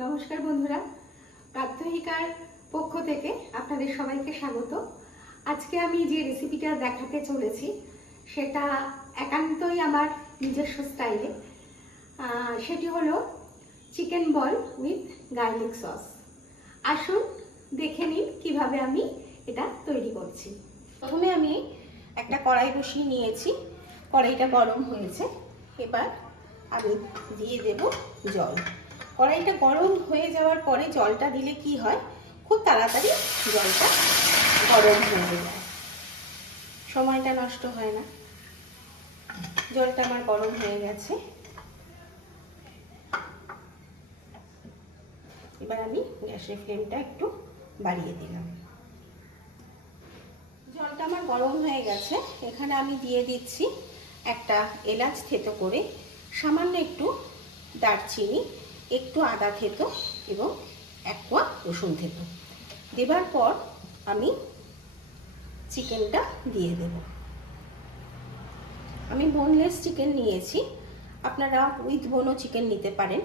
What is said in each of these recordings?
নমস্কার বন্ধুরা, প্রাত্যহিকার পক্ষ থেকে আপনাদের সবাইকে স্বাগত। আজকে আমি যে রেসিপিটা দেখাতে চলেছি সেটা একান্তই আমার নিজস্ব স্টাইলে। সেটি হলো chicken ball with garlic sauce. আসুন দেখে নিন কিভাবে আমি এটা তৈরি করছি। প্রথমে আমি একটা কড়াই বসিয়ে নিয়েছি, কড়াইটা গরম হয়েছে। এবার আমি দিয়ে দেব জল। কড়াইটা গরম হয়ে যাওয়ার পরে জলটা দিলে কি হয়, খুব তাড়াতাড়ি জলটা গরম হয়ে যায়, সময়টা নষ্ট হয় না। জলটা আমার গরম হয়ে গেছে। এবার আমি গ্যাসের ফ্লেমটা একটু বাড়িয়ে দিলাম। জলটা আমার গরম হয়ে গেছে। এখানে আমি দিয়ে দিচ্ছি একটা এলাচ থেতো করে, সামান্য একটু দারচিনি, একটু আদা থেতো এবং এক কোয়া রসুন থেতো। দেবার পর আমি চিকেনটা দিয়ে দেব। আমি বোনলেস চিকেন নিয়েছি, আপনারা উইথ বোনও চিকেন নিতে পারেন।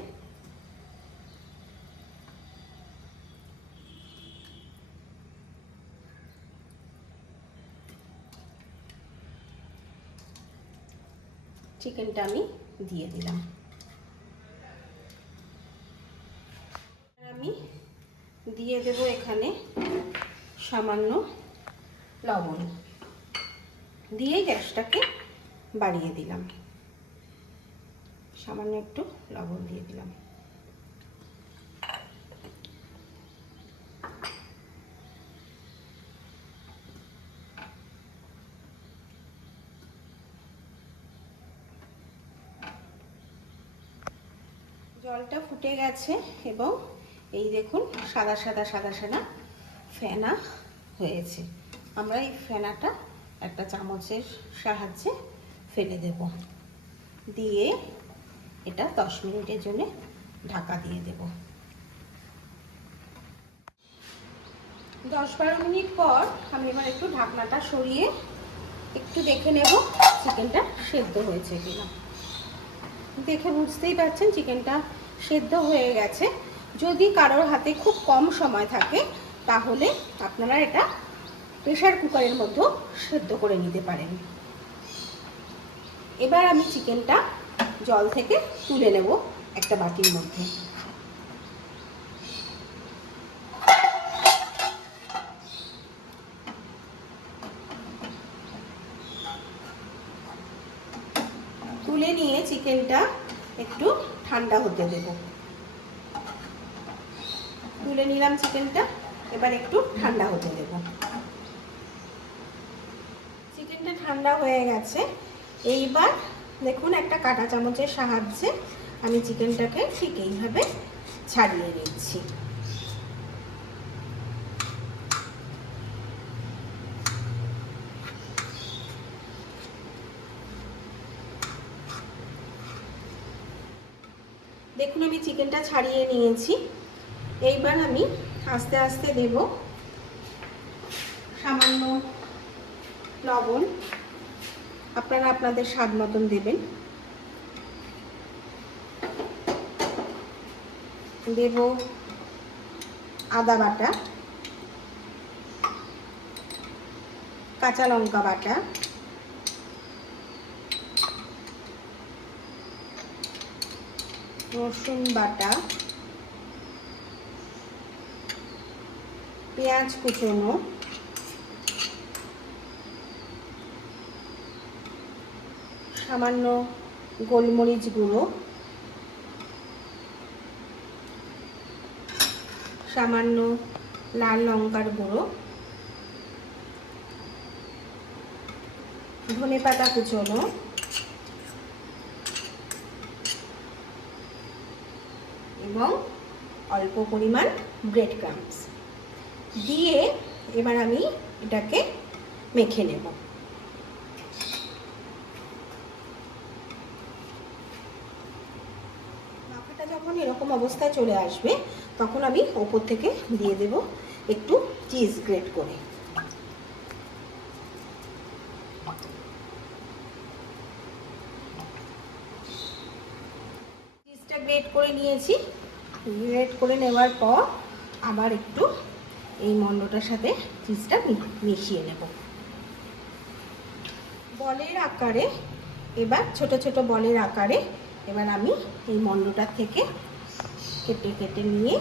চিকেনটা আমি দিয়ে দিলাম। আমি দিয়ে দেব এখানে সামান্য লবণ, দিয়ে গ্যাসটাকে বাড়িয়ে দিলাম। সামান্য একটু লবণ দিয়ে দিলাম। জলটা ফুটে গেছে এবং এই দেখুন সাদা সাদা সাদা সাদা ফেনা হয়েছে। আমরা এই ফেনাটা একটা চামচের সাহায্যে ফেলে দেব, দিয়ে এটা 10 মিনিটের জন্য ঢাকা দিয়ে দেব। 10-12 মিনিট পর আমি এবার একটু ঢাকনাটা সরিয়ে একটু দেখে নেব চিকেনটা সেদ্ধ হয়েছে কিনা। দেখে বুঝতেই পারছেন চিকেনটা সেদ্ধ হয়ে গেছে। যদি কারোর হাতে খুব কম সময় থাকে তাহলে আপনারা এটা প্রেসার কুকারের মধ্যে সেদ্ধ করে নিতে পারেন। এবার আমি চিকেনটা জল থেকে তুলে নেব একটা বাটির মধ্যে। তুলে নিয়ে চিকেনটা একটু ঠান্ডা হতে দেব। তুলে নিলাম চিকেনটা, এবার একটু ঠান্ডা হতে দেব। চিকেনটা ঠান্ডা হয়ে গেছে। এইবার দেখুন একটা কাঁটা চামচের সাহায্যে আমি চিকেনটাকে ঠিক এইভাবে ছাড়িয়ে নিচ্ছি। দেখুন আমি চিকেনটা ছাড়িয়ে নিয়েছি। এইবার আমি আস্তে আস্তে দেব সামান্য লবণ, আপনারা আপনাদের স্বাদ মতন দেবেন। দেব আদা বাটা, কাঁচা লঙ্কা বাটা, রসুন বাটা, পেঁয়াজ কুচনো, সামান্য গোলমরিচ গুঁড়ো, সামান্য লাল লঙ্কার গুঁড়ো, ধনেপাতা কুচনো এবং অল্প পরিমাণ ব্রেড ক্রাম্বস দিয়ে এবার আমি এটাকে মেখে নেব। মাখাটা যখন এরকম অবস্থায় চলে আসবে তখন আমি ওপর থেকে দিয়ে দেব একটু চিজ গ্রেট করে। চিজটা গ্রেট করে নিয়েছি, গ্রেট করে নেওয়ার পর আবার একটু এই মণ্ডটার সাথে চিজটা মিশিয়ে নেব। বলের আকারে, এবার ছোট ছোট বলের আকারে এবার আমি এই মণ্ডটার থেকে কেটে কেটে নিয়ে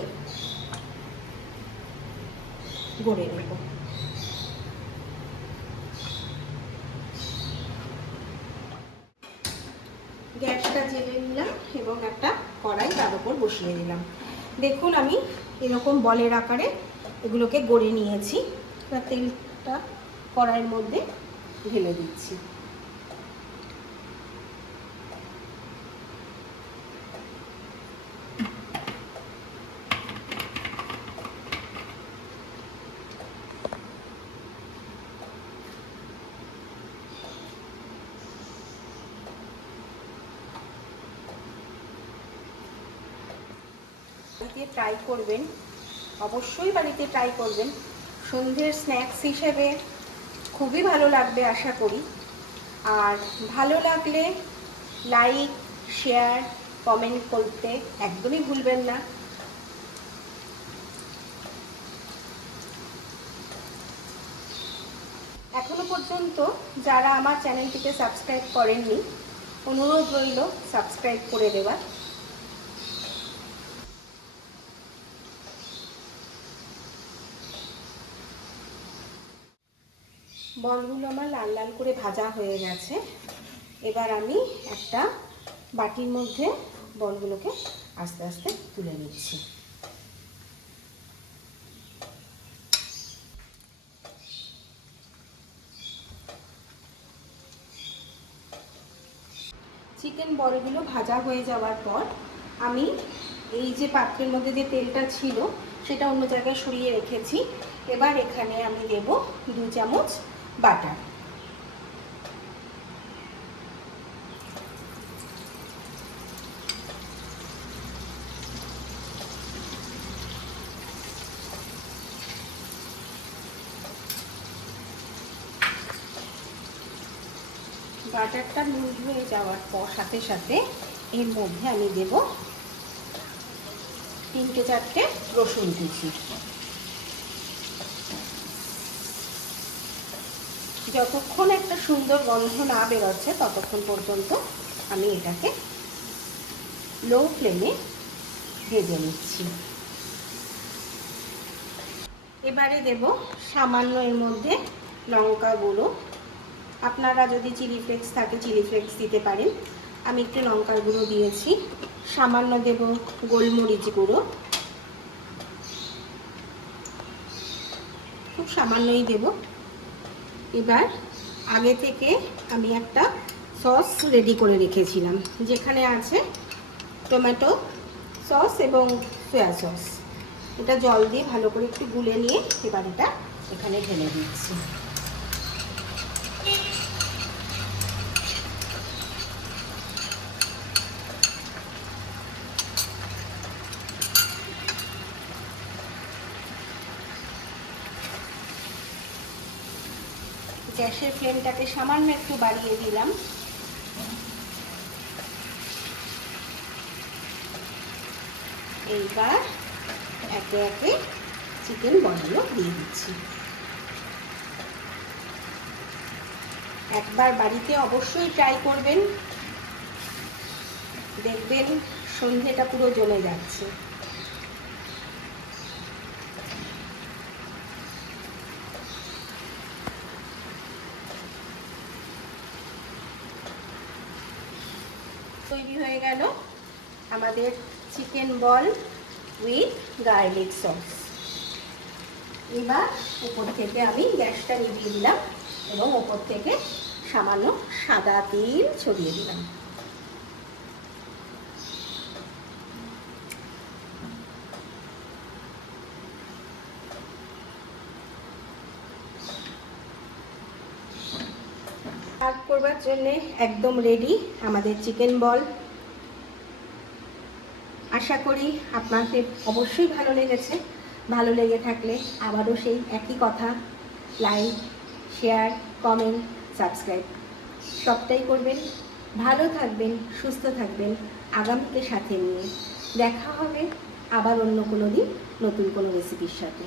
গড়ে নেব। গ্যাসটা জ্বেলে নিলাম এবং একটা কড়াই তার উপর বসিয়ে দিলাম। দেখুন আমি এরকম বলের আকারে এগুলোকে গড়ে নিয়েছি। এবার তেলটা কড়াইয়ের মধ্যে ঢেলে দিচ্ছি। বাড়িতে ট্রাই করবেন, অবশ্যই বাড়িতে ট্রাই করবেন। সন্ধ্যের স্ন্যাক্স হিসেবে খুবই ভালো লাগবে আশা করি। আর ভালো লাগলে লাইক, শেয়ার, কমেন্ট করতে একদমই ভুলবেন না। এখনো পর্যন্ত যারা আমার চ্যানেলটিকে সাবস্ক্রাইব করেননি, অনুরোধ রইল সাবস্ক্রাইব করে দেওয়ার। বলগুলো আমার লাল লাল করে ভাজা হয়ে গেছে। এবার আমি একটা বাটির মধ্যে বলগুলোকে আস্তে আস্তে তুলে নিচ্ছি। চিকেন বলগুলো ভাজা হয়ে যাওয়ার পর আমি এই যে পাত্রের মধ্যে যে তেলটা ছিল সেটা অন্য জায়গায় সরিয়ে রেখেছি। এবার এখানে আমি দেব 2 চামচ বাটার। বাটারটা মিল্ট হয়ে যাওয়ার পর সাথে সাথে এর মধ্যে আমি দেব 3-4টে রসুন কুচি। যতক্ষণ একটা সুন্দর গন্ধ না বেরোচ্ছে ততক্ষণ পর্যন্ত আমি এটাকে লো ফ্লেমে ভেজে নিচ্ছি। এবারে দেব সামান্য এর মধ্যে লঙ্কা গুঁড়ো। আপনারা যদি চিলি ফ্লেক্স থাকে চিলি ফ্লেক্স দিতে পারেন। আমি একটু লঙ্কার গুঁড়ো দিয়েছি। সামান্য দেব গোলমরিচ গুঁড়ো, খুব সামান্যই দেব। এবার আগে থেকে আমি একটা সস রেডি করে রেখেছিলাম, যেখানে আছে টমেটো সস এবং সয়া সস। এটা জল দিয়ে ভালো করে একটু গুলে নিয়ে এবার এটা এখানে ঢেলে দিচ্ছি। গ্যাসের ফ্লেমটাকে সামান্য একটু বাড়িয়ে দিলাম। এইবার একে একে চিকেন বলগুলো দিয়ে দিচ্ছি। একবার বাড়িতে অবশ্যই ট্রাই করবেন, দেখবেন সন্ধেটা পুরো জমে যাচ্ছে। তৈরি হয়ে গেল আমাদের chicken ball with garlic sauce. এবার উপর থেকে আমি গ্যাসটা নিভিয়ে দিলাম এবং উপর থেকে সামান্য সাদা তেল ছড়িয়ে দিলাম। সার্ভ করবার জন্য একদম রেডি আমাদের চিকেন বল। আশা করি আপনাদের অবশ্যই ভালো লেগেছে। ভালো লেগে থাকলে আবারও সেই একই কথা, লাইক, শেয়ার, কমেন্ট, সাবস্ক্রাইব সবটাই করবেন। ভালো থাকবেন, সুস্থ থাকবেন, আগামীকে সাথে নিয়ে দেখা হবে আবার অন্য কোনো দিন নতুন কোনো রেসিপির সাথে।